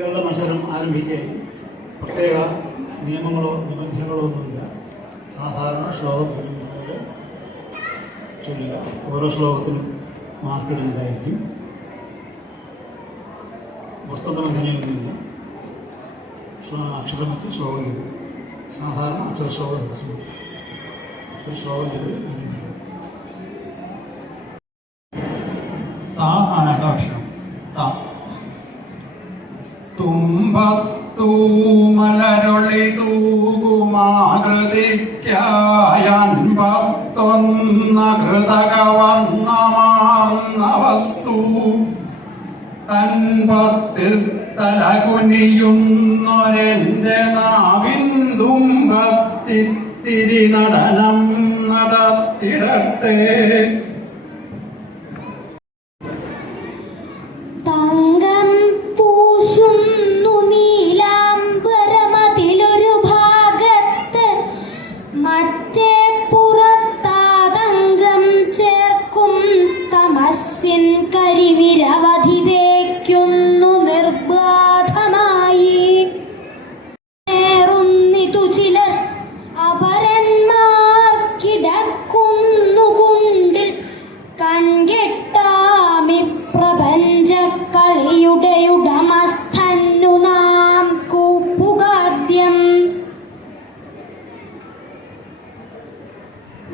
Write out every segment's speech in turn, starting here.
കുട്ടികളുടെ മത്സരം ആരംഭിക്കുകയായി. പ്രത്യേക നിയമങ്ങളോ നിബന്ധനകളോ ഒന്നുമില്ല. സാധാരണ ശ്ലോകം ചൊല്ലുന്നത് ചൊല്ലുക. ഓരോ ശ്ലോകത്തിനും മാർക്കിടുന്നതായിരിക്കും. പുസ്തകബന്ധനയൊന്നുമില്ല. അക്ഷരം വെച്ച് ശ്ലോകം ചൊല്ലും. സാധാരണ അക്ഷരശ്ലോകം വെച്ച് ഒരു ശ്ലോകം ചൊല്ലി ആരംഭിക്കും. താ ആണ് അക്ഷരം. താ. തുമ്പത്തൂമലരൊളി തൂകുമാകൃതിക്കായൻപത്തൊന്ന കൃതകവർണ്ണമാർന്ന വസ്തു തൻപത്തിൽ തലകുനിയുന്നൊരെന്റെ നാവിൻ തുമ്പത്തിത്തിരി നടനം നടത്തിടട്ടെ.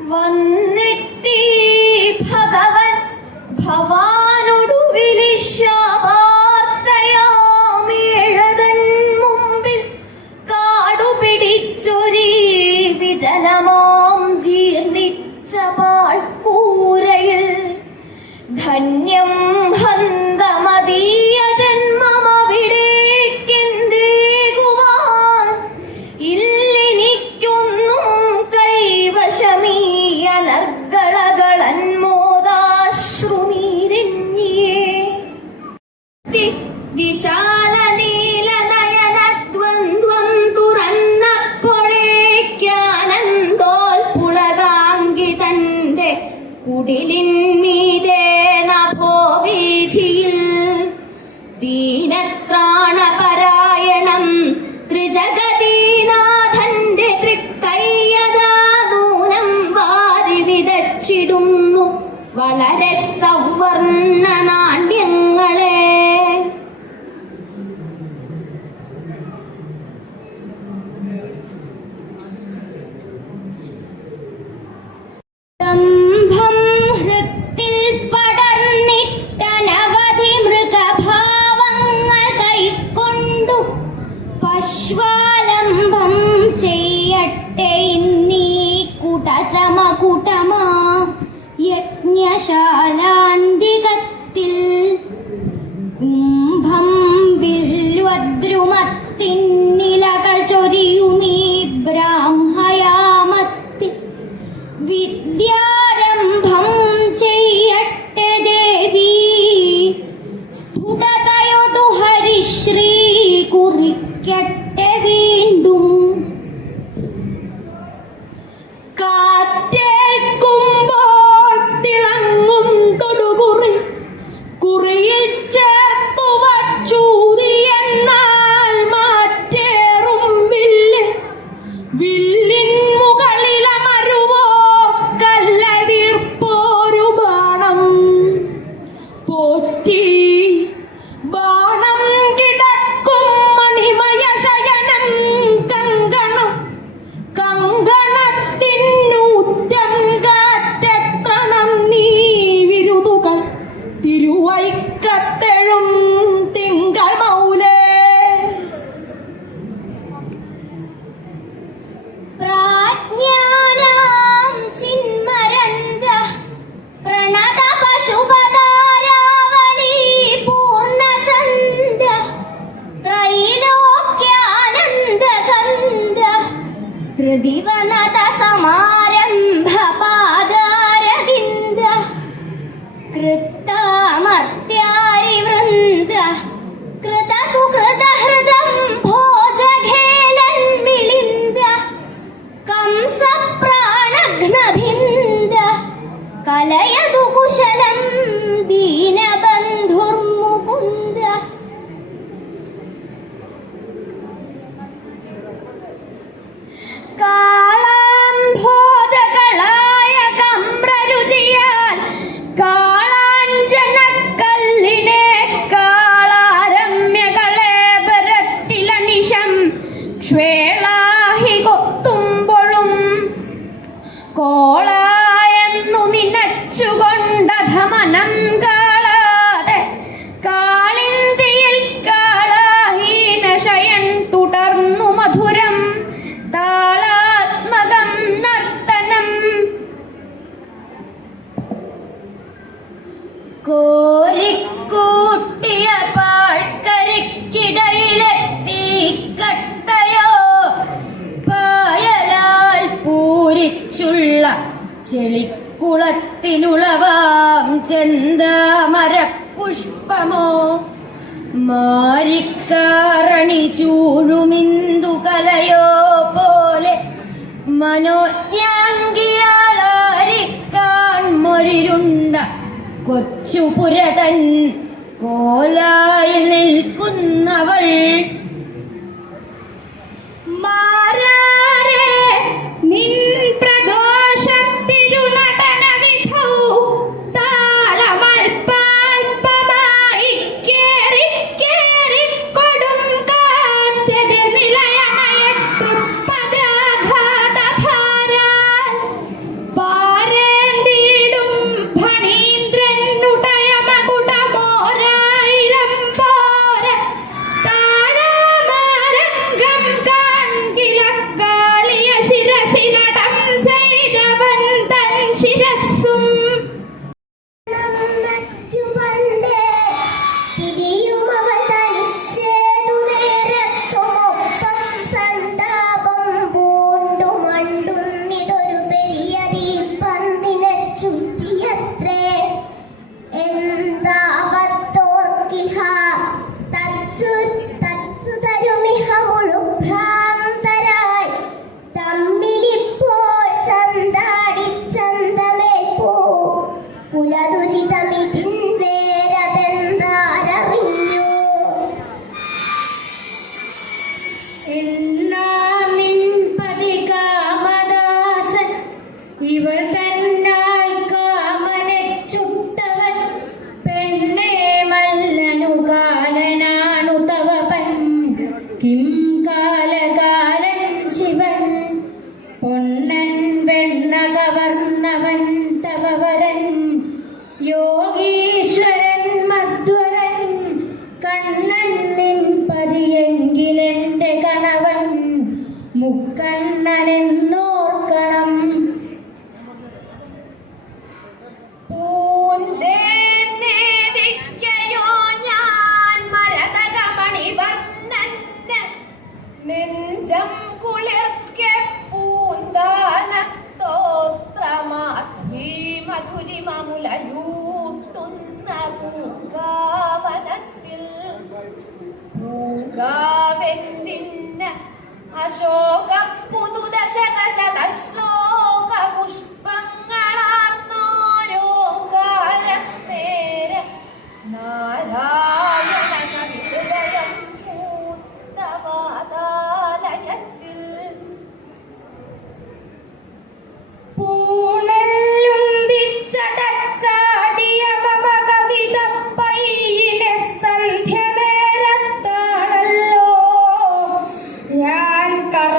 വന്നിട്ടീ ഭഗവൻ ഭവാനൊടുവിലിശാവാർത്തയാമേഴതൻ മുമ്പിൽ കാടുപിടിച്ചൊരീ വിജനമാം ജീർണിച്ച പാഴ്ക്കൂരയിൽ ധന്യം ഹന്തമതീയ ജന്മമവിടേക്കെന്തേകുവാൻ ഇല്ലെനിക്കൊന്നും കൈവശമീയനർഗളകളന്മോദാശ്രുനീരന്യേ വിശാല നീല നയനദ്വന്ദ്വം തുറന്നപ്പോഴേക്കാനന്ദോൽപുളകാങ്കി തന്റെ കുടിലിന്മീതേ നഭോവീഥിയിൽ ദീനത്രാണപരായണം ത്രിജഗതീനാഥന്റെ തൃക്കയ്യതാ നൂനം വാരി വിതച്ചിടുന്നു വളരെ സവർണ്ണ നാട്യങ്ങളെ. ശ്വാലംബം ചെയ്യട്ടെ ഇന്നീ കുടചമകുടമാ യജ്ഞശാലാന്തികത്തിൽ കുംഭം വില്വദ്രുമത്തിന്നിലകൾ ചൊരിയുമീ ബ്രാഹ്മയാമത്തിൽ വിദ്യാരംഭം ചെയ്യട്ടെ ദേവി സ്ഫുടതയൊതു ഹരിശ്രീ കുറിക്കട്ടെ വീണ്ടും. കാറ്റേൽക്കുമ്പോൾ തിളങ്ങും തൊടുകുറി കുറിയിൽ ചേർത്തു വച്ചൂരി എന്നാൽ മാറ്റേറും വില്ലിൻ മുകളിലമരുവോ കല്ലതീർപ്പോരു ബാണം പോറ്റി ബാണം കിടക്കും മണിമയ ശയനം കങ്കണം കങ്കണത്തിനൂറ്റം കോളായെന്നു നിനച്ചുകൊണ്ടധമനം കാളാതെ കാളിന്തിയിൽ കാളാഹീനശയൻ തുടർന്നു മധുരം താളാത്മകം നർത്തനം. കോരിക്കൂട്ടിയ പാഴ്ക്കരയ്ക്കിടയിലെത്തി കട്ടയോ പായലാൽ പൂരിച്ചുള്ള ചെളിക്കുളത്തിനുളവാം ചെന്താമര പുഷ്പമോ മാരിക്കാരണി ചൂഴുമിന്ദു കലയോ പോലെ മനോജ്ഞാങ്കിയാളാരിക്കാൻ മൊരിരുണ്ട കൊച്ചുപുരതൻ കോലായിൽ നിൽക്കുന്നവൾ. മാരാരെ നിൻ പ്രദോഷത്തിരുനടനവിധൗ താളമൽപാൽപമായി കേറി കേറി കൊടും കാറ്റെതിർ നിലയമയത്തുപ്പദാഘാതഭാരാൽ പാരേന്തിടും ഫണീന്ദ്രനുടയ മകുടമോരായിരം പോര താഴമാരംഗം കാൺകില കാളിയ ശിരസിനടം ചെയ്തവൻ തൻ ശിരസ്സും. ഇവൾ തന്നാൾ കാമനെ ചുട്ടവൻ പെണ്ണേ മല്ലനു കാലനാണു തവപൻ കിം കാലകാലൻ ശിവൻ പൊന്നൻ വെണ്ണ കവർന്നവൻ തവവരൻ യോഗീശ്വരൻ മധ്വരൻ കണ്ണൻ നിൻ പതിയെങ്കിലെന്റെ കണവൻ മുക്കണ്ണനെന്നോർക്കണം. പൂന്തേനേദിക്കയോ ഞാൻ മരതകമണിവർണ്ണന് നെഞ്ചം കുളിർക്കെ പൂന്താന സ്തോത്രമാത്മീ മധുരിമമുലയൂട്ടുന്ന പൂങ്കാവനത്തിൽ പൂങ്കാവെന്നിന്ന അശോക പുതുദശകശതശ്ലോക പുഷ്പങ്ങളാർന്നോരോകാലസ്മേര നാരായണ ഹൃദയം പൂത്തവാതാലയത്തിൽ. പൂണെല്ലുന്തിച്ചടച്ചാടിയ മമ കവിത പയ്യിലെ സന്ധ്യ നേരത്താണല്ലോ ഞാൻ കറ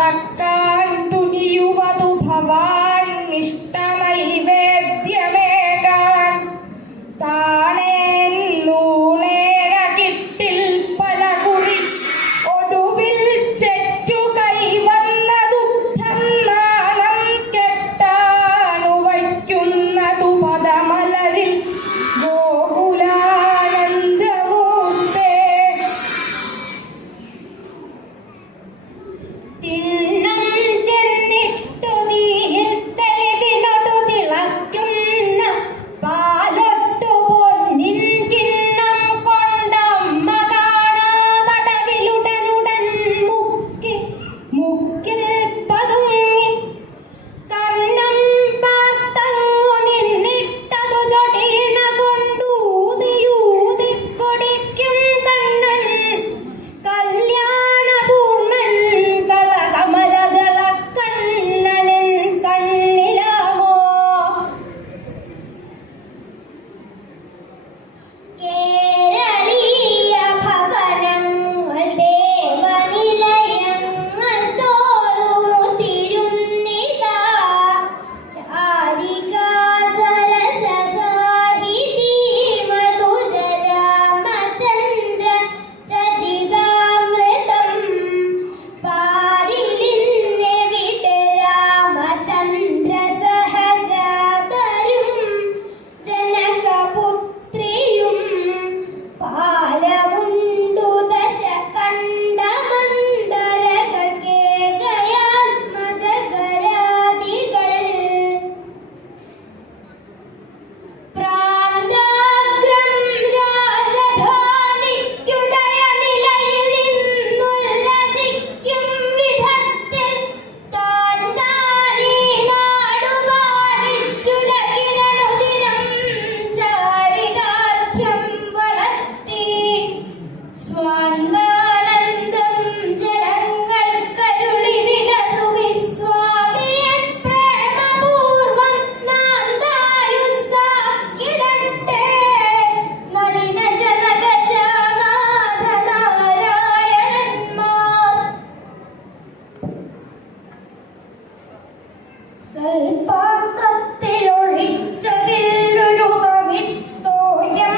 നെൽപ്പാക്കത്തിലൊഴിച്ചതിലൊരു കവിത്തോയം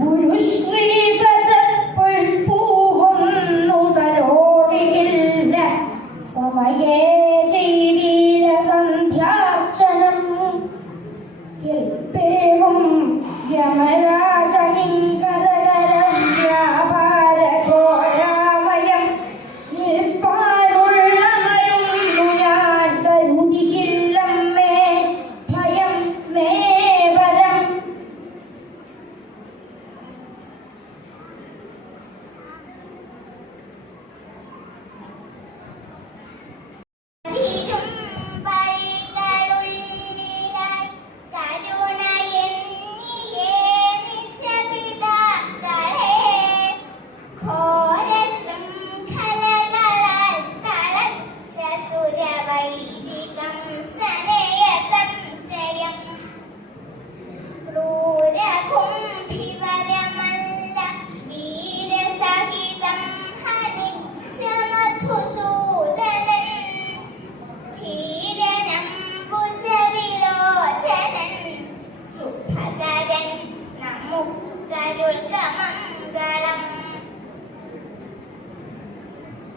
ഗുരുശ്രീപദപ്പൂവൊന്നു തലോടിയില്ല സമയേ ചെയ്തീര സന്ധ്യാർച്ചനം കേൾപ്പേവും യമരാജനിങ്കരകരം വ്യാപാരഘോരാമയം നിൽപ്പാരുള്ളമരുന്നു ഞാൻ കരുതിയില്ലമ്മേ ഭയം മേ വരം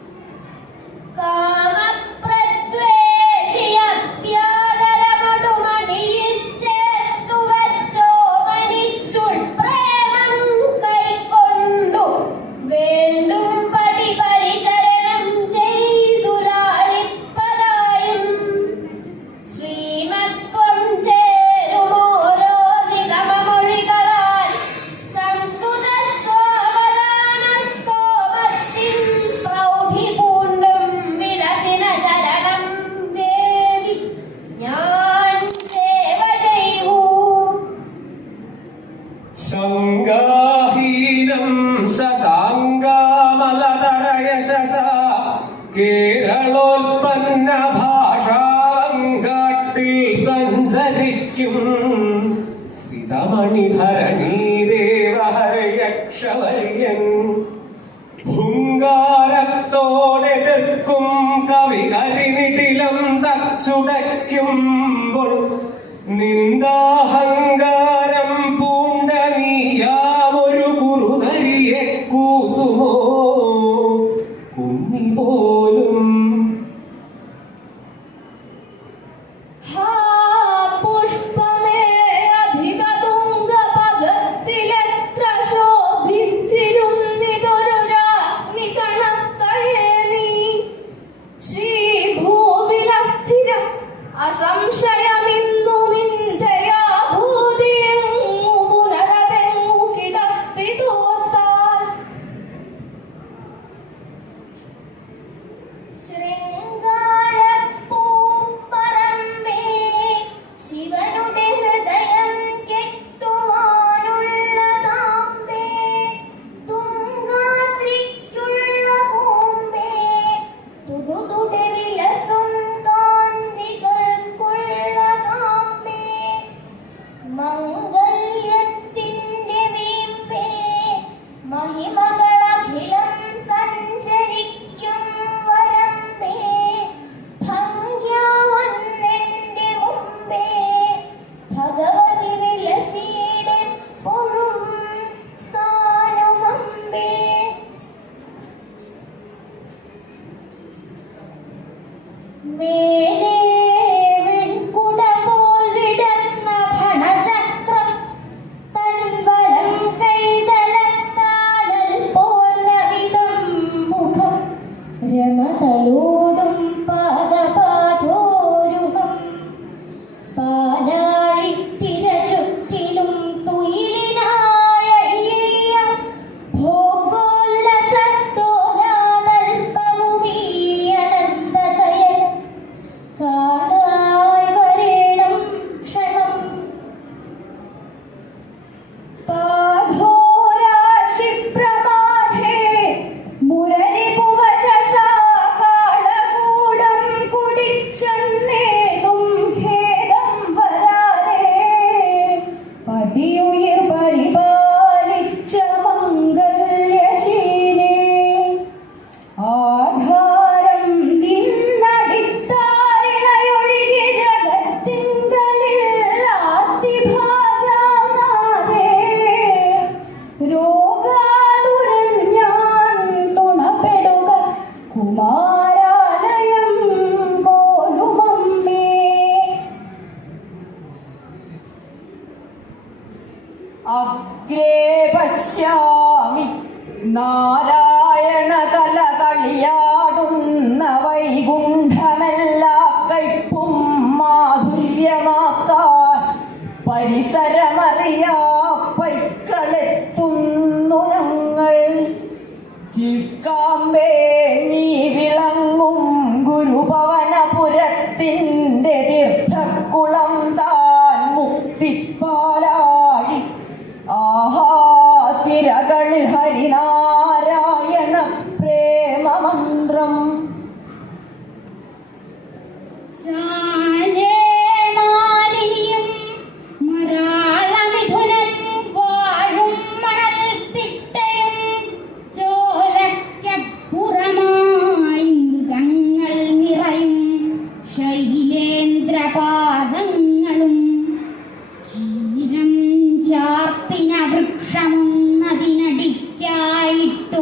മംഗളം സംഗാഹീനം സസാംഗാമലതരയശസ കേരളോൽപ്പന്ന ഭാഷാവങ്കാട്ടിൽ സഞ്ചരിക്കും സിതമണിധരണീദേവഹരയക്ഷവര്യൻ ഭുങ്കാരത്തോടെതിർക്കും കവി കരിനിടിലം തച്ചുടയ്ക്കുമ്പോൾ നിന്ദാഹങ്കാരം പൂണ്ട നീയാമൊരു കുറുനരിയെ കൂസുമോ കുന്നി പോലും ഹാ പുഷ്പമേ അധിക തുംഗപദത്തിലെത്ര ശോഭിച്ചിരുന്നിതൊരു രാജ്ഞി കണക്കയേ നീ ശ്രീഭൂവിലസ്ഥിര അസംശയമിന്നു നിന്റെയാ ഭൂതിയെങ്ങു പുനരതെങ്ങു കിടപ്പി തോത്താൽ ശൃംഗാരപ്പൂപ്പറമ്പേ ശിവനുടെ ഹൃദയം കെട്ടുവാനുള്ളതാമ്പേ തുങ്കാദ്രിക്കുള്ള കൂമ്പേ തുടുതുടെ വിലസും കാന്തികൾക്കുള്ള അഗ്രേ പശ്യാമി നാരായണ കല കളിയാടുന്ന വൈകുണ്ഠമെല്ലാ കൈപ്പും മാധുര്യമാക്കാൻ പരിസരമറിയാ പൈക്കളെത്തുന്നു ഞങ്ങൾ. ചിൽക്കാമ്പേ നീ വിളങ്ങും ഗുരുഭവനപുരത്തിൻ്റെ തീർത്ഥക്കുളം താൻ മുക്തിപ്പാലാഴി. ആഹാ തിരകളിൽ ഹരിനാരായണ പ്രേമമന്ത്രം. ചാലേ മാലിനിയും മരാളമിഥുനം വാഴും മണൽത്തിട്ടയും ചോലയ്ക്കപ്പുറമായി മൃഗങ്ങൾ നിറയും ശൈലേന്ദ്രപാദങ്ങളും ചീരം ചാർത്തിന വൃക്ഷമൊന്നതിനടിക്കായിട്ടു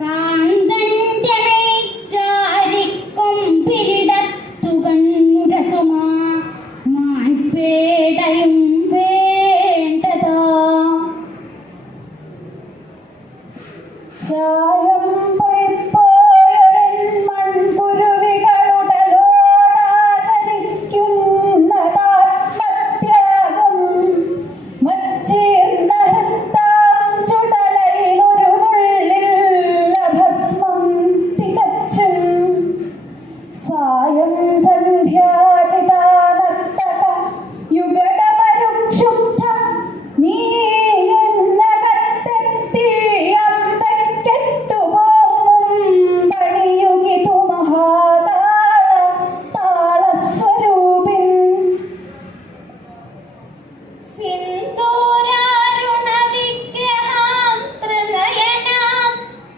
കാന്തന്റെ മേച്ചാരിക്കൊമ്പിരിടത്തുകന്നുരസുമാ മാൻപേടയും വേണ്ടതാ. ചായം പൊയ്പോയൊരൻ മൺകുരുവികളുടലോടാചരിക്കുന്നതാത്മത്യാഗം. മച്ചീർന്ന ഹൃത്താം ചുടലയിലൊരു നുള്ളിൽ ഭസ്മം തികച്ചും. സായം സന്ധ്യാചിതാനർത്തക യുഗടമരുക്ഷുബ്ധ നീ എന്നകത്തെത്തി അമ്പെക്കെട്ടുപോകും പണിയുകിതു മഹാകാള താളസ്വരൂപിൻ. സിന്ദൂരാരുണ വിഗ്രഹാം ത്രിനയനാം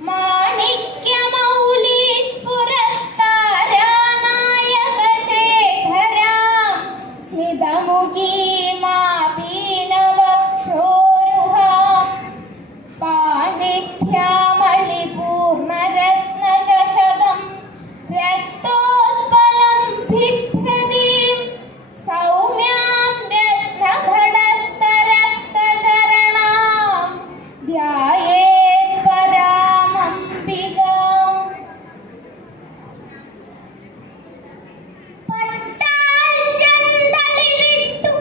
മാണിക്യമൗലീസ്ഫുരത്താരാനായക ശേഖരാം സ്മിതമുഖീമാപീനവക്ഷോരുഹാം പാണിഭ്യാമളിപൂർണരത്നചഷകം രക്തോത്പലം ഭിപ്രതീം സൗമ്യാം രത്നഘടസ്ഥരക്തചരണാം ധ്യായേത് പരാമംബികാം. പട്ടാൽ ചെന്തളിരിട്ടു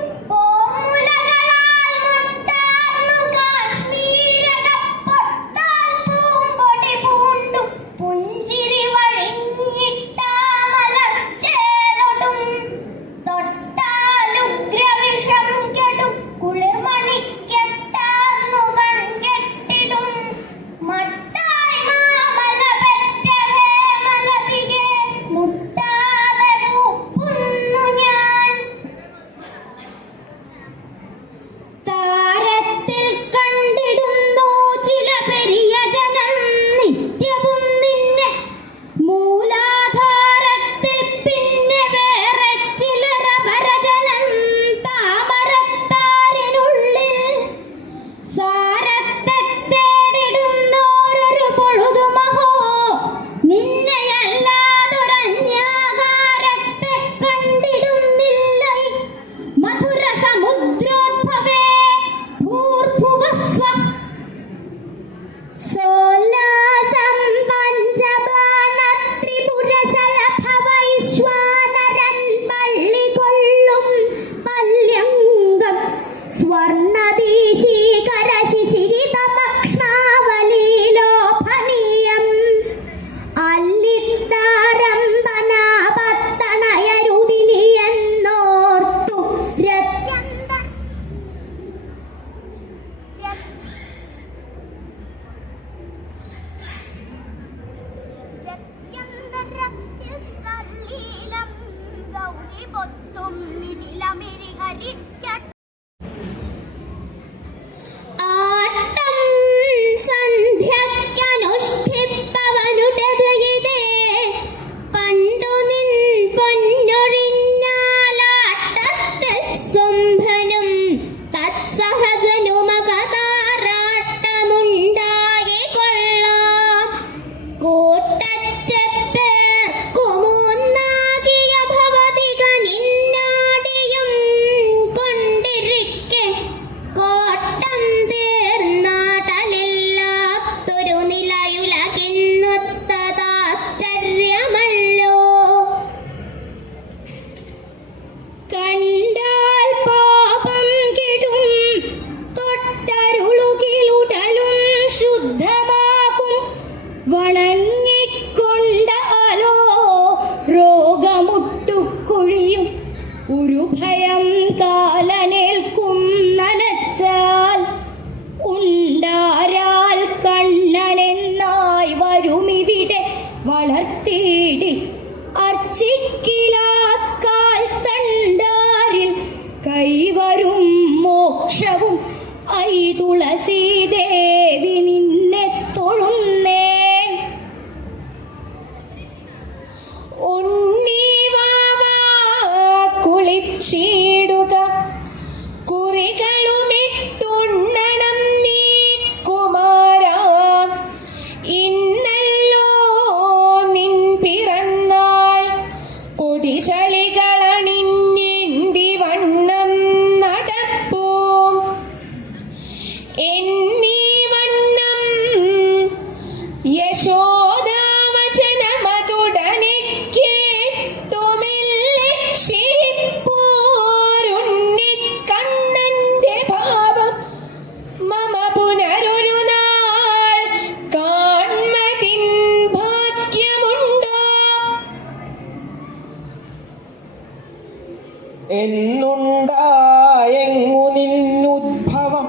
തുളസീദേവി നിന്നെ തൊഴുന്നേ. ഉണ്ണീവാവാ കുളിച്ചിടുക, കുറികളുമിട്ടുണ്ണണം നീ കുമാരാ. ഇന്നല്ലോ നിൻ പിറന്നാൾ, കൊതിചളികളണിഞ്ഞിന്തി വണ്ണം നടപ്പൂ. എന്നീ വണ്ണം യശോദാവചനമതുടനെ കേട്ടുമില്ലിക്ഷിപ്പോരുണ്ണിക്കണ്ണന്റെ ഭാവം മമ പുനരൊരു നാൾ കാൺമതിൻ ഭാഗ്യമുണ്ടോ? എന്നുണ്ടായെങ്ങു നിന്നുദ്ഭവം,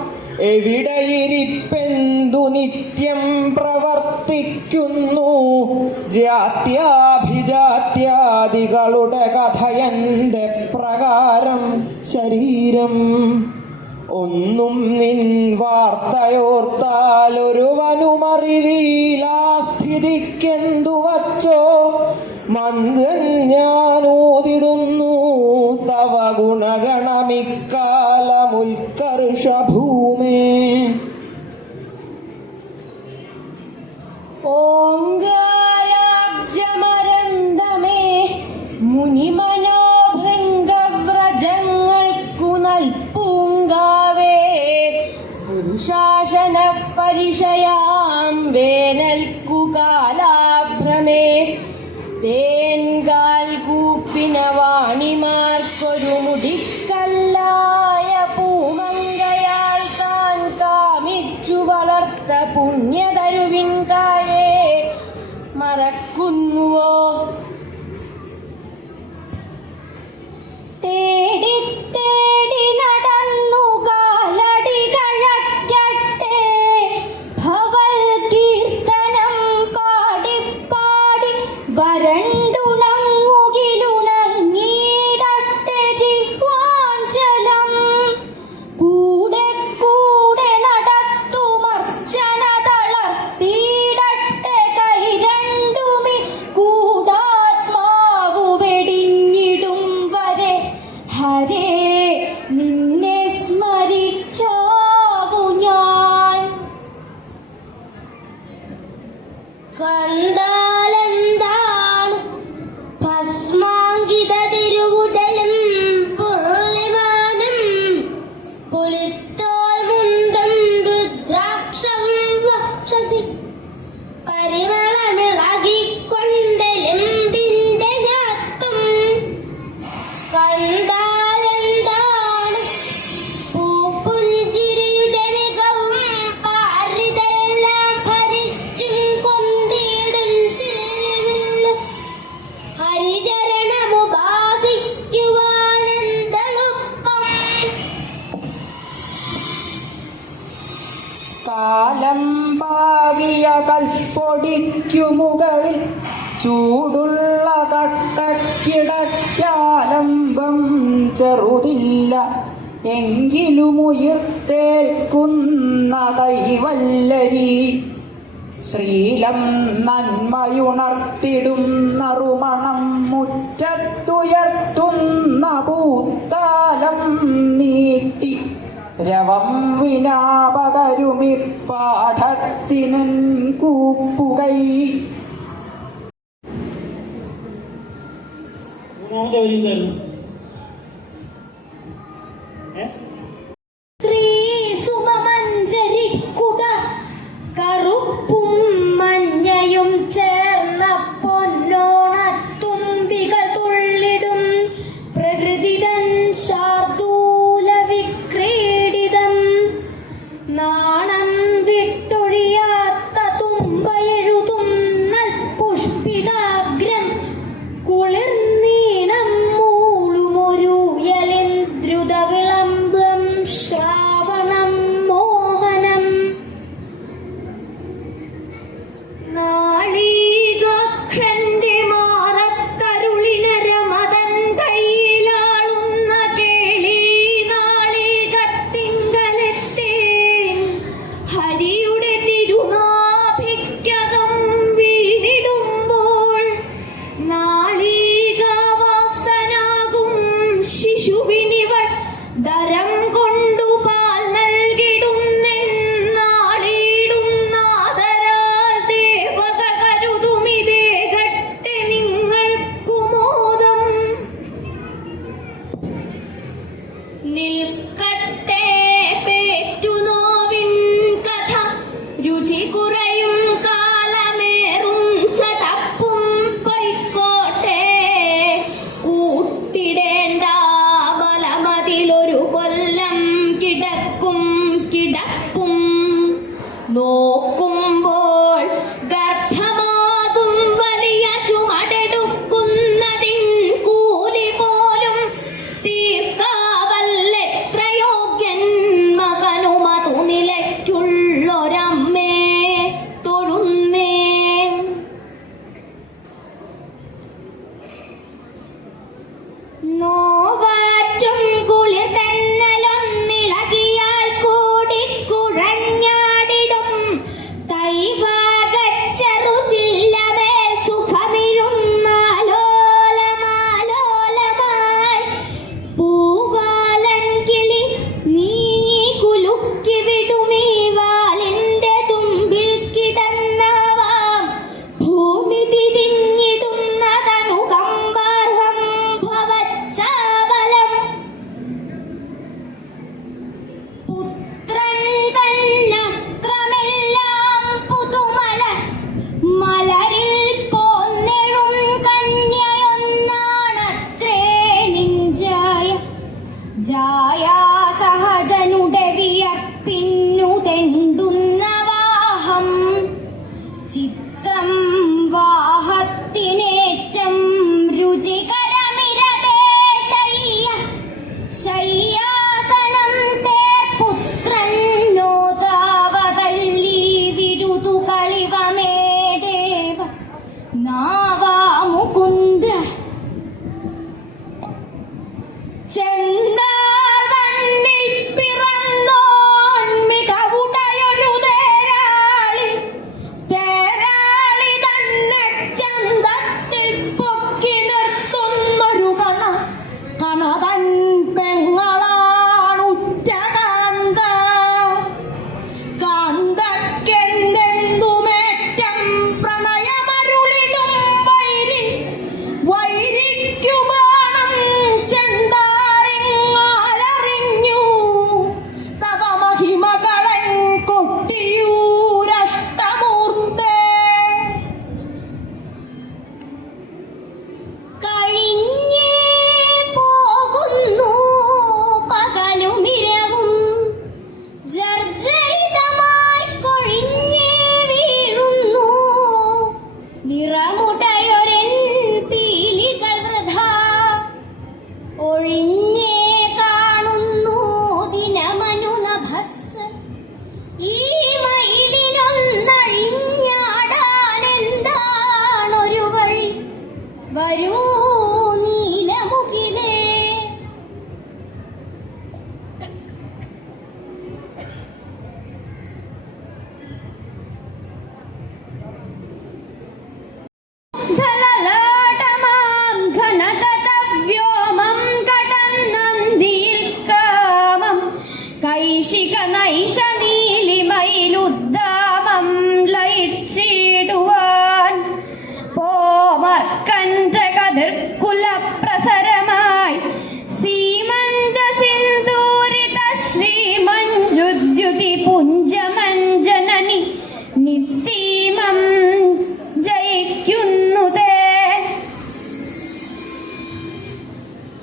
എവിടെയിരിപ്പെന്തു നിത്യം പ്രവർത്തിക്കുന്നു. ജാത്യാഭിജാത്യാദികളുടെ കഥയന്റെ പ്രകാരം ശരീരം. ഒന്നും നിൻ വാർത്തയോർത്താൽ ഒരുവനുമറിവീലാ സ്ഥിതിക്കെന്തു വച്ചോ. മന്ദൻ ഞാനോതിടുന്നു തവ ഗുണഗണമിക്കാലമുൽക്കർഷഭൂമേ. ഓങ്കാരാബ്ജമരന്തമേ മുനിമനോഭൃംഗവ്രജങ്ങൾക്കു നൽപൂങ്കാവേ. പുരുഷാസന പരിശയാം വേനൽക്കു കാലാഭ്രമേ. തേൻകാൽ കൂപ്പിന വാണിമാർക്കൊരു മുടിക്കല്ലായ പൂമങ്കയാൾ താൻ കാമിച്ചു വളർത്ത പുണ്യതരുവിൻകായേ മറക്കുന്നുവോ? തേടി തേടി നടന്നു കാലടി കഴക്കട്ടെ, ഭവൽ കീർത്തനം പാടി പാടി വരണ്ടുണങ്ങുകിലുണങ്ങിയിടട്ടെ ജിഹ്വാഞ്ചലം. കൂടെ കൂടെ നടത്തുമർച്ചന തളർത്തിയിടട്ടെ കൈ രണ്ടുമി കൂടാത്മാവു വെടിഞ്ഞിടും വരെ. ഹരേ നിന്നെ സ്മരിച്ചാവു ഞാൻ. കണ്ടാലെന്താണ് ഭസ്മാങ്കിത തിരുവുടലും പുള്ളിമാനും പുലിത്തോൽ മുണ്ടും രുദ്രാക്ഷം വക്ഷസി പരിമളമിളകിക്കൊണ്ടെലുമ്പിന്റെ ഞാത്തും. കണ്ടാലെന്താണ് പൂപ്പുഞ്ചിരിയുടെ മികവും പാരിതെല്ലാം ഭരിച്ചും കൊണ്ടിടും തിരുവില്ലും. ഹരിചരണമുപാസിക്കുവാനെന്തെളുപ്പം. കാലം പാകിയ കൽപ്പൊടിക്കു മുകളിൽ ചൂടുള്ള കട്ടക്കിടക്കാലംബം ചെറുതില്ല. എങ്കിലും ഉയിർത്തേൽക്കുന്ന കൈവല്ലരി. ശ്രീലം നന്മയുണർത്തിടുന്ന റുമണം മുറ്റത്തുയർത്തുന്ന പൂത്താലം നീട്ടി. രവം വിനാപകരുമി പാഠത്തിനൻ കൂപ്പുകൈ. മൂന്നാമത്തെ വരി എന്തായിരുന്നു? ശ്രീ സുമമഞ്ജരിക്കുട കറുപ്പും മഞ്ഞയും ചേർന്ന പൊന്നോണത്തുമ്പികൾ തുള്ളിടും പ്രകൃതിതൻ ശാർദൂല വിക്രീഡിതം. നാണം വിട്ടൊഴിയാത്ത തുമ്പയെഴുതും പുഷ്പിതാഗ്രം കുളിർനീണം മൂളുമൊരു യലിന്ദ്രുത വിളമ്പ്. ദരം കൊണ്ടു പാൽ നൽകിടുന്നാടിയിടുന്നാദരാൽ ദേവക കരുതുമിതേ കട്ടെ നിങ്ങൾക്കു മോദം. നിൽക്കട്ടെ പേറ്റുനോവിൻ കഥ, രുചി കുറയും കാലമേറും ചടപ്പും പൊയ്ക്കോട്ടെ. കൂട്ടിടേണ്ട ബലമതിലൊരു കൊല്ലം കിടക്കും കിടപ്പും. നോക്കുമ്പോൾ ഗർഭമാകും വലിയ ചുമടെടുക്കുന്നതിൻ കൂലി പോലും തീർക്കാവല്ലെത്രയോഗ്യൻ മകനുമതു നിലയ്ക്കുള്ളൊരമ്മേ തൊഴുന്നേൻ. നോവാറ്റും കുളിർ തെന്നലൊന്നിളകിയാൽ കൂടി കുഴഞ്ഞാടിടും തൈവാകച്ചെറുചില്ലമേൽ സുഖമിരുന്നാലോലമാലോലമായി. പൂവാലൻ കിളി നീ കുലുക്കി വിടുമീ വാലിന്റെ തുമ്പിൽ കിടന്നാവാം ഭൂമി തിരിഞ്ഞിടുന്നതനു കമ്പാർഹം ഭവച്ചാബലം. പുത്രൻ തന്നസ്ത്രമെല്ലാം പുതുമല മലരിൽ പോന്നെഴും കന്യയൊന്നാണത്രേ നിഞ്ചായ. ജായാ സഹജനുടെ വിയർപ്പിന്നു തെണ്ടുന്ന വാഹം. ചിത്രം വാഹത്തിനേറ്റം രുചികരമിരതേ ശയ്യ. ശയ്യാസനം തേർപുത്രൻ നോതാവതല്ലീ വിരുതു കളിവമേ ദേവ നാവാ മുകുന്ദ. ചെന്താർ തന്നിൽ പിറന്നോൻ മികവുടയൊരു തേരാളി. തേരാളി തന്നെ ചന്തത്തിൽ പൊക്കി നിർത്തുന്നൊരു കണതൻ പെങ്ങളാണുറ്റ കാന്ത. കാന്തക്കെന്തെന്തുമേറ്റം പ്രണയമരുളിടും വൈരി. വൈരിക്കു ബാണം ചെന്താരിങ്ങാരറിഞ്ഞു തവ മഹിമകളൻ കൊട്ടിയൂരഷ്ടമൂർത്തേ. കഴിഞ്ഞേ പോകുന്നു പകലുമിരവും, ജർജരിതമായി കൊഴിഞ്ഞേ വീഴുന്നു നിറമുടയൊരൻ പീലികൾ വൃഥാ. ഒഴിഞ്ഞേ കാണുന്നു ദിനമനുനഭസ്. ഈ മയിലിനൊന്നഴിഞ്ഞാടാനെന്താണൊരു വഴി? വരൂ നീലമുകിലേ. ധലലാടമാം ഘനതവ്യോമം കടന്നന്തിയിൽ കാമം. കൈശിക നൈഷ നീലിമയിലുദ്ദാമം ലയിച്ചിടുവാൻ. പോമർക്കഞ്ചകതിർക്കുലപ്രസരമായി സീമന്ത സിന്ദൂരിത ശ്രീമഞ്ജുദ്യുതി പുഞ്ചമഞ്ജനനി നിസ്സീമം ജയിക്കുന്നുതേ.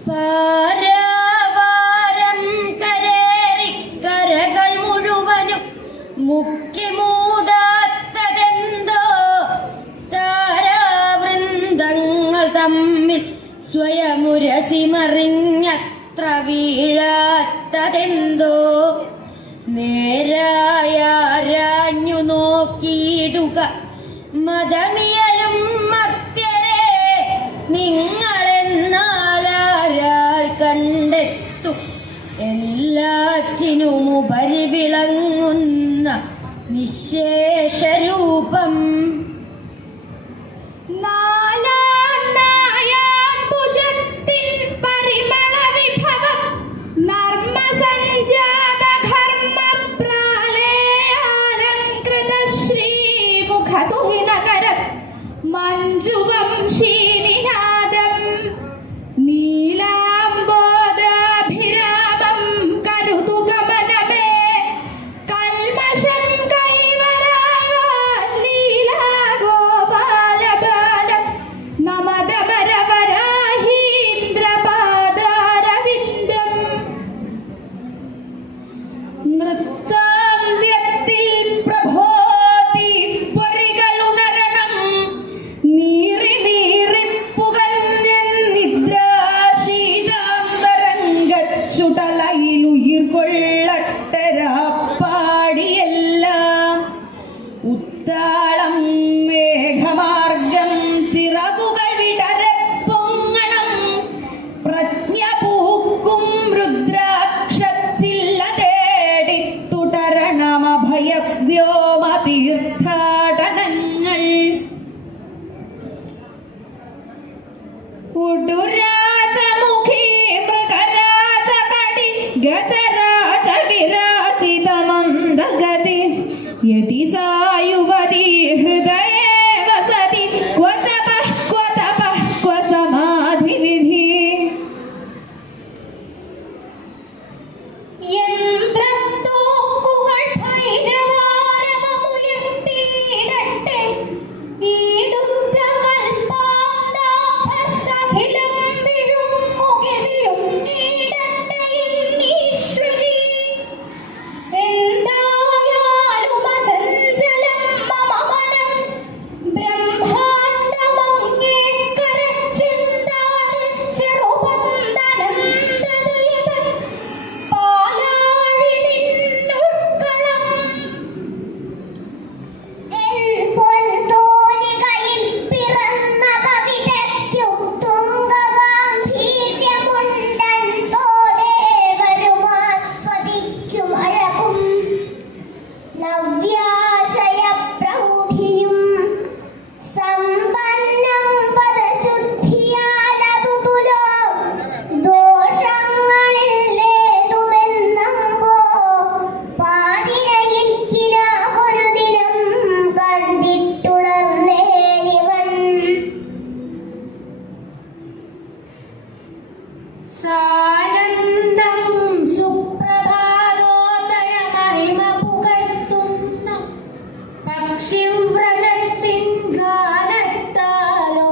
പാരാവാരം കരേറിക്കരകൾ മുഴുവനും മുക്കി മൂടാത്തതെന്തോ. താരാവൃന്ദങ്ങൾ തമ്മിൽ സ്വയമുരസിമറിഞ്ഞത്ര വീഴാത്തതെന്തോ. നേരായാരാഞ്ഞു നോക്കിയിടുക മതമിയലും മർത്യരെ. നിങ്ങളെന്നാലാരാൽ കണ്ടെത്തും എല്ലാറ്റിനുമുപരി വിളങ്ങുന്ന നിശേഷരൂപം. നാലാം ഭുജത്തിൻ പരിമള വിഭവം നർമ്മ ഗജരാജ വിരാജിതമന്ദഗതി യതി സാ യുവതി ഹൃദയേ വസതി ക്വ ജപഃ ക്വ തപഃ ക്വ സമാധിവിധി യന്ത്രത്തോക്കുകൾ ഭൈരവാരവമുയർത്തിയിടട്ടെ ഈടുറ്റ കൽപ്പാന്താഭസ്സഖിലം വിഴുങ്ങുകിലും ഈടട്ടെ ഇന്നീശ്വരി എന്തായാലും അചഞ്ചലം മമ മനം ബ്രഹ്മാണ്ഡമങ്ങേ കരച്ചിന്താരച്ചെറുപന്തനന്ദദുയതൻ പാലാഴി നിന്നുൾക്കളം പൊൻതോലികയിൽ പിറന്ന കവിതയ്ക്കുത്തുംഗഗാംഭീര്യമുണ്ടൻ തോടെ വരുമാസ്വദിക്കും അഴകും നവ്യാശയപ്രൗഢിയും സമ്പന്നം പദശുദ്ധിയാലതു തുലോ ദോഷങ്ങളില്ലേതുമെന്നമ്പോ പാതിരയിക്കിനാകൊരു ദിനം കണ്ടിട്ടുണർന്നേനിവൻ സാനന്ദം സുപ്രഭാതോദയമഹിമ പുകഴ്ത്തുന്ന പക്ഷിവ്രജത്തിൻ ഗാനത്താലോ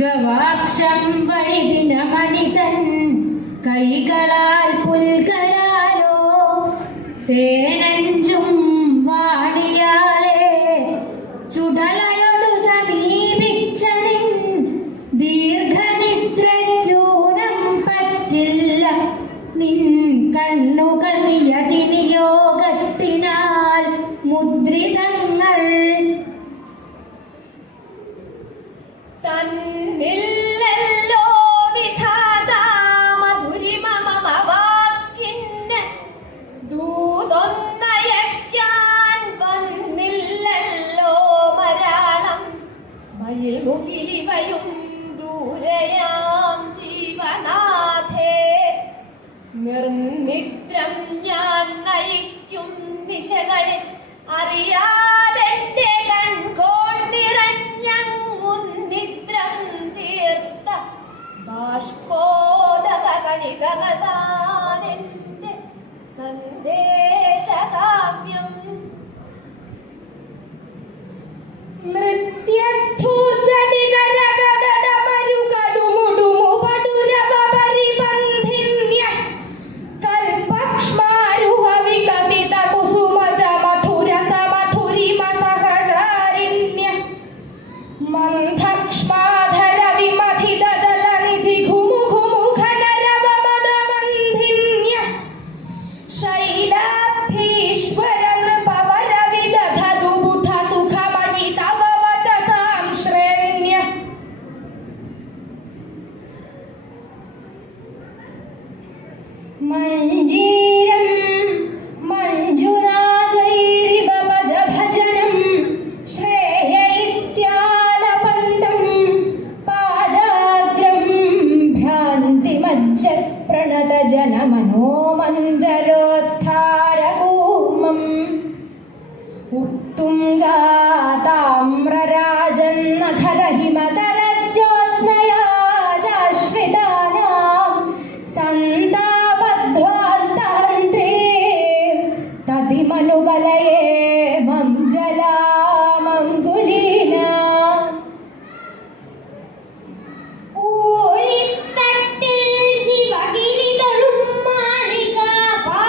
ഗവാക്ഷം വഴുതിന മണിതൻ കൈകളാൽ പുൽകലാലോ തേനഞ്ചും വാണിയാലേ ചുടലയൊടു സമീപിച്ച നിൻ ദീർഘനിദ്രയ്ക്കൂനം പറ്റില്ല നിൻ കണ്ണുകൾ നിയതി നിയോഗത്തിനാൽ മുദ്രിതങ്ങൾ തന്നില്ലല്ലോ വിധാതാ മധുരിമ മമ വാക്കിന് ദൂതൊന്നയക്കാൻ വന്നില്ലല്ലോ മരാളം മയിൽ മുകിലിവയും ദൂരയാം ജീവനാഥേ നിർനിദ്രം ഞാൻ നയിക്കും നിശകളിൽ അറിയാതെന്റെ കൺകോൺ നിറഞ്ഞങ്ങുന്നിദ്രം തീർത്ത ബാഷ്പോദക കണികമതാനെന്റെ സന്ദേശകാവ്യം മൃത്യുർജടികരഗദമരുകടുമുടുമുപടുരവപരിബന്ധിന്യ കൽപക്ഷ്മാരുഹവികസിത കുസുമജ മധുരസമധുരിമ സഹചാരിണ്യ മന്ധക്ഷ്മാധര വിമഥിത ജലനിധി ഘുമു ഘുമു ഘനരവമദമന്ധിന്യ ശൈലാബ്ധീശ്വര നൃപവര വിദധതു ബുധ സുഖമയി തവ വചസാം ശ്രേണ്യ മഞ്ജീരം മഞ്ജുനാഥൈരിവ പദഭജനം ശ്രേയൈത്യാലപന്തം പാദാഗ്രം ഭ്രാന്തിമജ്ജ പ്രണത ജനമനോമന്ദരോദ്ധാരകൂർമ്മം ഉത്തുംഗാതാമ്രരാജന്നഖരഹിമകരജ്യോത്സ്നയാജാശ്രിതാനാം സന്താപധ്വാന്തഹന്ത്രേ തതിമനുകലയേ മംഗലാമംഗുലീനാ ഊഴിത്തട്ടിൽ ശിവഗിരിതളും മാളിക പാ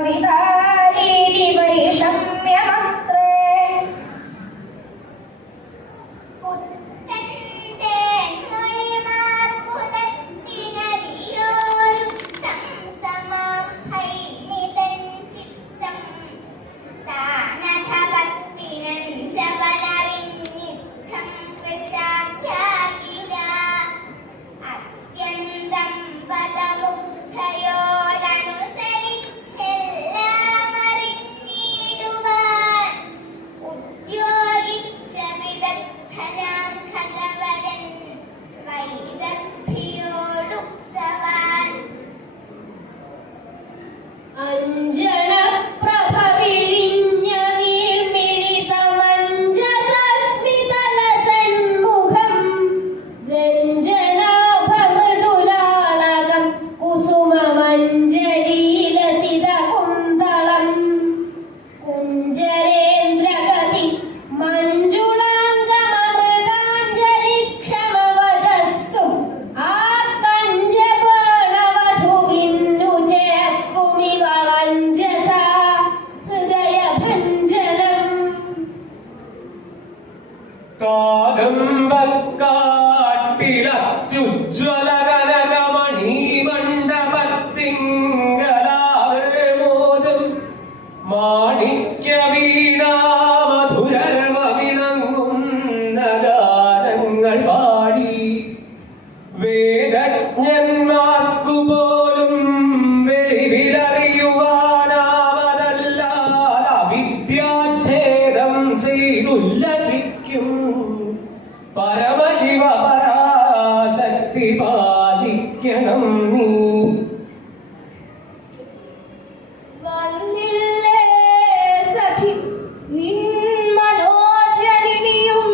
കവിതാരീതി വൈഷമ്യമത്രേ. പുത്തന്റെ മൊഴിമാർക്കുലത്തിനറിയോരു സംസമാം ഭൈനിതൻ ചിത്തം താനധഭക്തിനഞ്ചവനറിഞ്ഞിത്തം പ്രശാഖ്യാകിര അത്യന്തം പദമുഗ്ധയോടനുസരിച്ചെല്ലാം അറിഞ്ഞിടുവാൻ ഉദ്യോഗിച്ച വിദഗ്ധനാം ഭഗവരൻ വൈദഗ്ഭിയോടുക്തവാൻ അഞ്ജനപ്രഭ വിഴിഞ്ഞ നീർമിഴി സമഞ്ജസസ്മിതലസന്മുഖം ഗഞ്ജനാഭമൃദുലാളകം കുസുമമഞ്ജരീലസിതകുന്തളം കുഞ്ചരേന്ദ്രഗതി മഞ്ജുളാംഗമമൃതാഞ്ജലിക്ഷമവചസ്സു ആ കഞ്ചബാണവധുവിന്നു ചേർക്കുമിവളഞ്ജസ ഹൃദയഭഞ്ജനം. കാകമ്പക്കാട്ടിലത്യുജ്വലകനകമണീമണ്ഡപത്തിങ്കലാമോദം മാണിക്യവീണാമധുരർവമിണങ്ങുന്ന ഗാനങ്ങൾ പാടി വേദജ്ഞന്മാർക്കുപോലും വെളിവിലറിയുവാനാവതല്ലാൽ അവിദ്യാച്ഛേദം ചെയ്തുല്ലസിക്കും പരമശിവ പരാശക്തി പാലിക്കണം നീ. വന്നില്ലേ സഖി നിൻ മനോജനിനിയും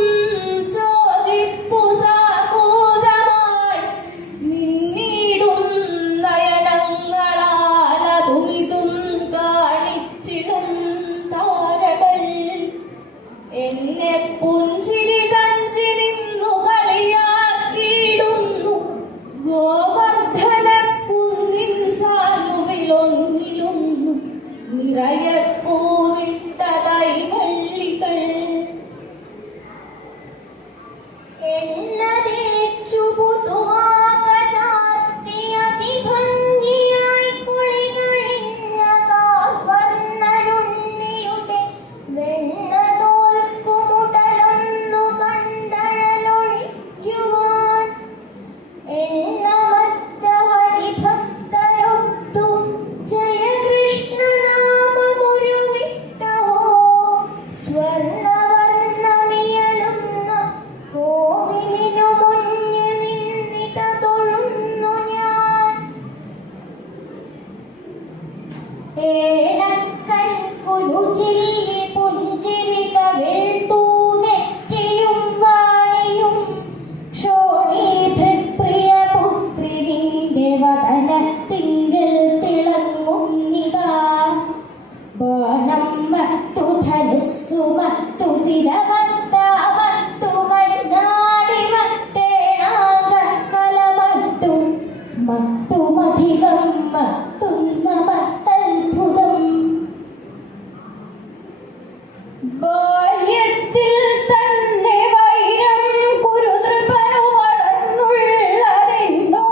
ചോദിപ്പു സാകൂതമായി നിന്നിടും നയനങ്ങളാലതുമിതും കാണിച്ചിടും താരകൾ എന്നെ പുഞ്ചിരി തഞ്ചി നിന്നു കളിയാക്കിയിടുന്നു ഗോവർദ്ധന കുന്നിൻ സാനുവിലൊന്നിലൊന്നു നിറയെ പൂവിട്ട തൈവള്ളികൾ എണ്ണ തേച്ചു പുതുവാക ചാർത്തിയ അതിഭംഗിയായി കുളി കഴിഞ്ഞ കാർവർണ്ണനുണ്ണിയുടെ വെണ്ണ തോൽക്കുമുടലൊന്നു കണ്ടഴലൊഴിക്കുവാൻ എണ്ണമറ്റ ഹരിഭക്തരൊത്തു ജയകൃഷ്ണനാമമുരുവിട്ടോ സ്വർണവർണ്ണമിയലുന്ന കോവിലിനു മുന്നിൽ നിന്നിത തൊഴുന്നു ഞാൻ. ഏഴക്കൺ കുലുചില്ലി പുഞ്ചിരിക വെൽത്തൂ നെറ്റിയും വാണിയും ക്ഷോണീഭൃത്പ്രിയ പുത്രി നിന്റെ വദനത്തിങ്കൽ തിളങ്ങുന്നിതാ ബാണം മട്ടു ധനുസ്സു മട്ടു സിരമട്ടു കണ്ണാടി മട്ടേണാകല മട്ടു മട്ടുമധികം മട്ടുന്ന മട്ടത്ഭുതം. ബാല്യത്തിൽ തന്നെ വൈരം കുരുനൃപനു വളർന്നുള്ളതെന്നോടു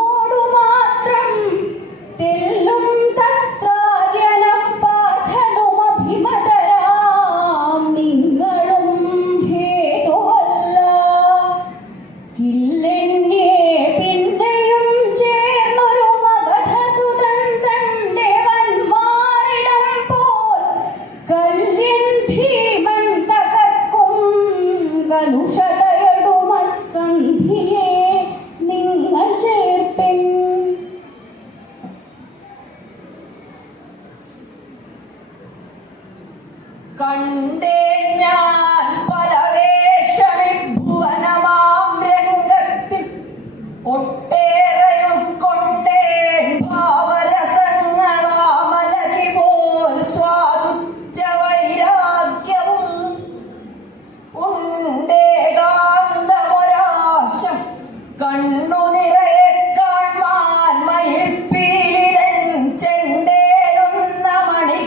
മാത്രം തെല്ലും തത്രാര്യനപ്പാർത്ഥനുമഭിമതരാം നിങ്ങളും ഹേതുവല്ല. ഇല്ലെന്നേ പിന്നെയും ചേർന്നൊരു മഗധസുതൻ തന്റെ വന്മാരിടം പോൽ കല്ലിൻ ഭീമൻ തകർക്കും കലുഷതയടുമസന്ധിയെ നിങ്ങൾ ചേർപ്പിൻ. കണ്ടേ ഞാൻ പരവേശവിഭുവനമാം രംഗത്തിൽ ഒട്ടേറെ ഉൾക്കൊണ്ടേ ഭാവരസങ്ങളാമലകി പോൽ സ്വാതുറ്റ വൈരാഗ്യവും ഉണ്ടേകാന്തമൊരാശം കണ്ണു നിറയെ കാൺമാൻ മയിൽപ്പീലിരൻ ചെണ്ടേലുന്ന മണി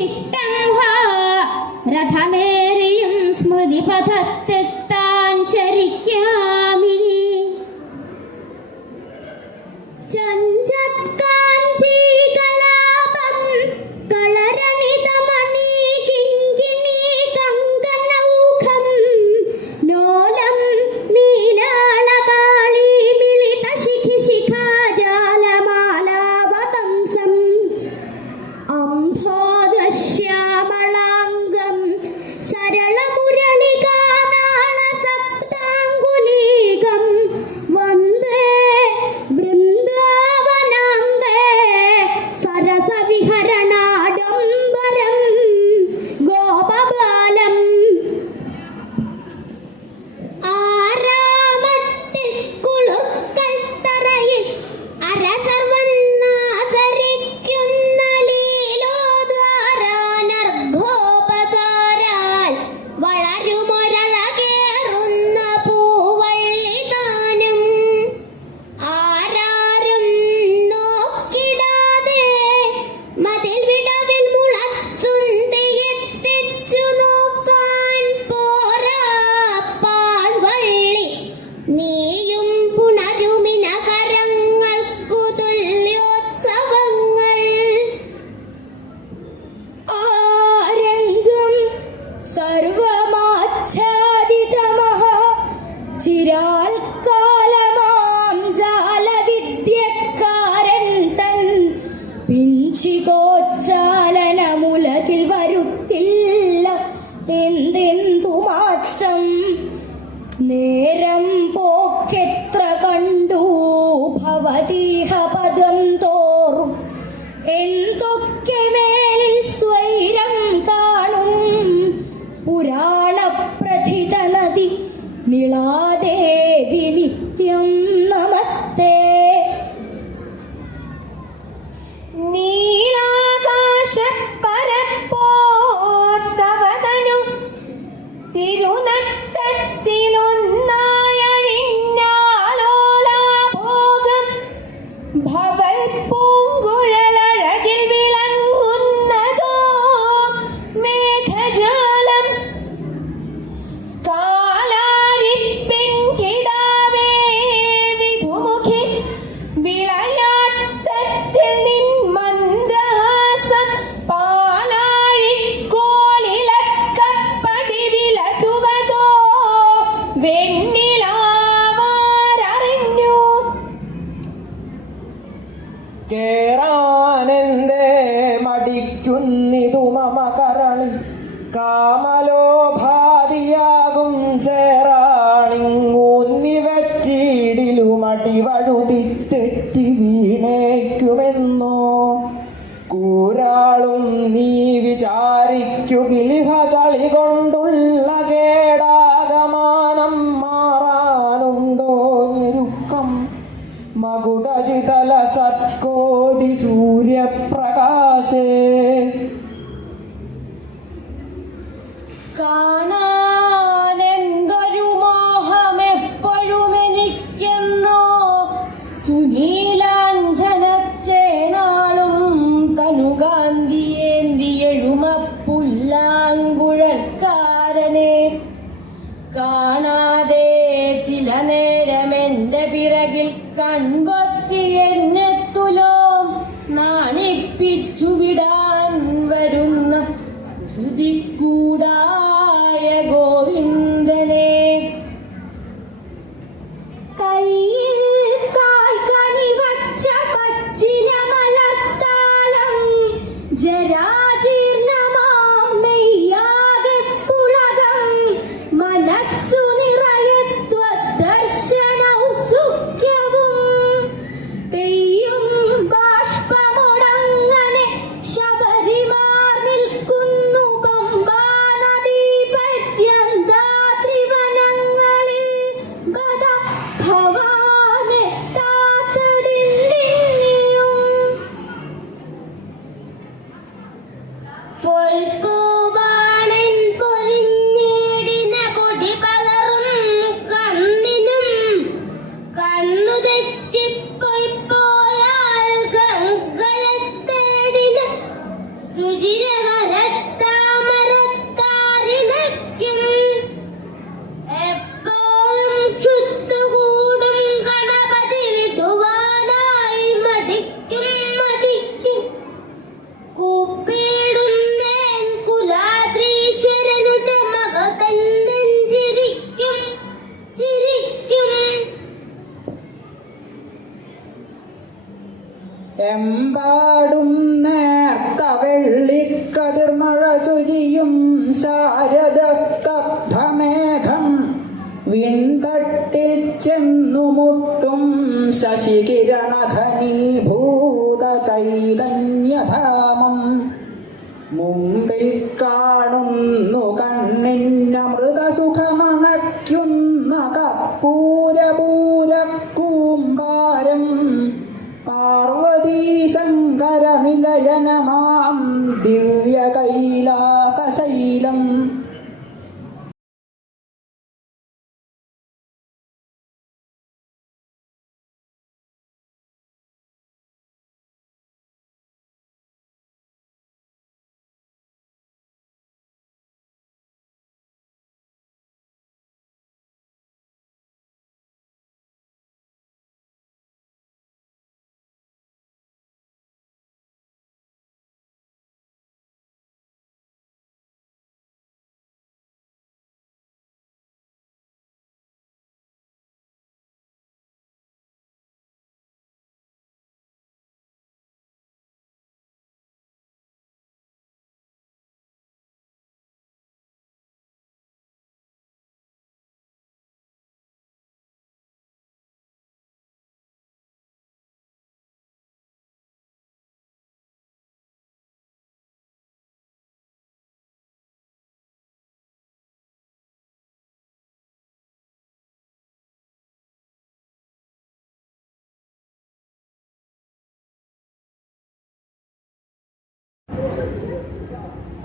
തിട്ടം രഥമേറിയും സ്മൃതിപഥത്തെത്താൻ ചരിക്കാമിനി ചഞ്ചക്കാഞ്ചി കലാപം കളരണിതമണി കിങ്കിണി കങ്കണൗഖം ലോലം നീലാളകാളി മിളിത ശിഖി ശിഖാജാലമാലാവതംസം അംഭോദശ്യാമളാംഗം സരളമുരളികാനാളസപ്താംഗുലീകം വന്ദേ വൃന്ദാവനാംബേ സരസവിഹരണാഡംബരം ഗോപബാലം ആരാമത്തിൽ കുളിർക്കൽ തറയിൽ അരചർവന്നാചരിക്കുന്ന ലീലോദ്വാരാനർഘോപചാരാൽ വളരുമൊരഴകേറുന്ന പൂവള്ളിതാനും ആരാരും നോക്കിടാതെ മതിൽ വിടവിൽ മുളച്ചുന്തിയെത്തിച്ചു നോക്കാൻ പോരാ പാഴ്വള്ളി നീയും പുണരുമിനകരങ്ങൾക്കു തുല്യോത്സവങ്ങൾ ആരംഗം സർവമാച്ഛാദിതമഃ ചിരാൽ കാലമാം ജാലവിദ്യക്കാരൻ തൻ പിഞ്ചികോച്ചാലനമുലകിൽ വരുത്തില്ല എന്തെന്തു മാറ്റം നേരം പോക്കെത്ര കണ്ടു ഭവതീഹ പദം തോറും എന്തൊക്കെ മേലിൽ സ്വൈരം കാണും പുരാണപ്രഥിത നദി നിളാദേവി നിത്യം നമസ്തേ നീലാകാശപ്പരപ്പോത്തവതനു തിരുനട്ടത്തിലൊന്നായഴിഞ്ഞാലോലാഭോഗം ഭവൽ പൂങ്കുഴലഴകിൽ വിളങ്ങുന്നതോ മേഘജാലം കാലാരിപ്പെൺകിടാവേ വിധുമുഖി വിളയാട്ടത്തിൽ നിൻ മന്ദഹാസം പാലാഴിക്കോലിലക്കപ്പടി വിലസുവതോ വെണ്ണിലാവാരറിഞ്ഞു കേറാനെന്തേ മടിക്കുന്നിതു മമ കരളി കാമലോഭാതിയാകും ചേറാണിങ്ങൂന്നി വെച്ചിടിലുമടി വഴുതി തെറ്റി വീണേക്കുമെന്നോ കൂരാളും നീ വിചാരിക്കുകിലിഹ ചളി കൊണ്ടുള്ള കേടാകമാനം മാറാനുണ്ടോ ഞെരുക്കം മകുടചിതല സത്കോടി സൂര്യപ്രകാശേ കാണാനെന്തൊരു മോഹമെപ്പോഴും എനിക്കെന്നോ സുനീലാഞ്ജനച്ചേനാളും കനുകാന്തിയേന്തിയെഴുമപ്പുല്ലാങ്കുഴൽക്കാരനെ കാണാതെ ചില നേരമെന്റെ പിറകിൽ കൺപൊത്തി എന്നെ തുലോം നാണിപ്പിച്ചു വിടാൻ വരുന്ന ശ്രുതിക്കൂടായ ഗോവിന്ദനെ കയ്യിൽ കാൽക്കണി വച്ച പച്ചില മലർത്താലം ജരാജീർണമാം മെയ്യാകെ പുളകം മനസ്സു നിറയെ ത്വദ്ദർശനൗത്സുക്യവും പെയ്യും ബാഷ്പമൊടങ്ങനെ ശബരിമാർ നിൽക്കുന്നു പമ്പാ നദീ പര്യന്താത്രിവനങ്ങളിൽ ഗത ഭവാനെത്താത്തതിന്നിയും പൊൽക്കൂവാണിൻ പൊരിഞ്ഞിടിന കൊടി പകറും കണ്ണിനും കണ്ണു തെച്ചിപ്പോയി പോയാൽ ഗംഗയെ തേടിന രുചിരകര പൊഴിയും ശാരദസ്തബ്ധമേഘം വിൺതട്ടിൽ ചെന്നുമുട്ടും ശശികിരണഘനീഭൂത ചൈതന്യധാമം മുമ്പിൽ കാണുന്നു കണ്ണിന്നമൃതസുഖമണയ്ക്കുന്ന കർപ്പൂരപൂരക്കൂമ്പാരം പാർവതീശങ്കര നിലയനമാം ദിവ്യ കൈലാസശൈലം.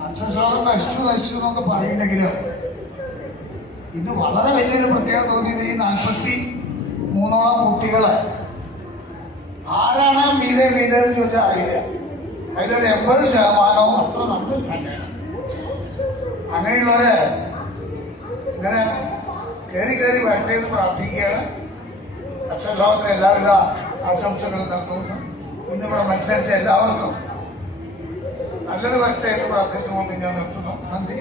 അക്ഷരശാല നശിച്ചു എന്നൊക്കെ പറയുന്നുണ്ടെങ്കിലും ഇത് വളരെ വലിയൊരു പ്രത്യേകത തോന്നിയത് ഈ 43 കുട്ടികള് ആരാണ് മീതെ എന്ന് ചോദിച്ചാൽ അറിയില്ല. അതിലൊരു 80% അത്ര നല്ല സ്റ്റാൻഡേർഡ്. അങ്ങനെയുള്ളവര് ഇങ്ങനെ കയറി വേണ്ടതെന്ന് പ്രാർത്ഥിക്കുകയാണ്. അക്ഷരശാലത്തിന് എല്ലാവിധ ആശംസകളും നൽകുന്നു. ഇന്നിവിടെ മത്സരിച്ച എല്ലാവർക്കും നല്ലത് വരട്ടെ എന്ന് പ്രാർത്ഥിച്ചുകൊണ്ട് ഞാൻ നിർത്തുന്നു. നന്ദി.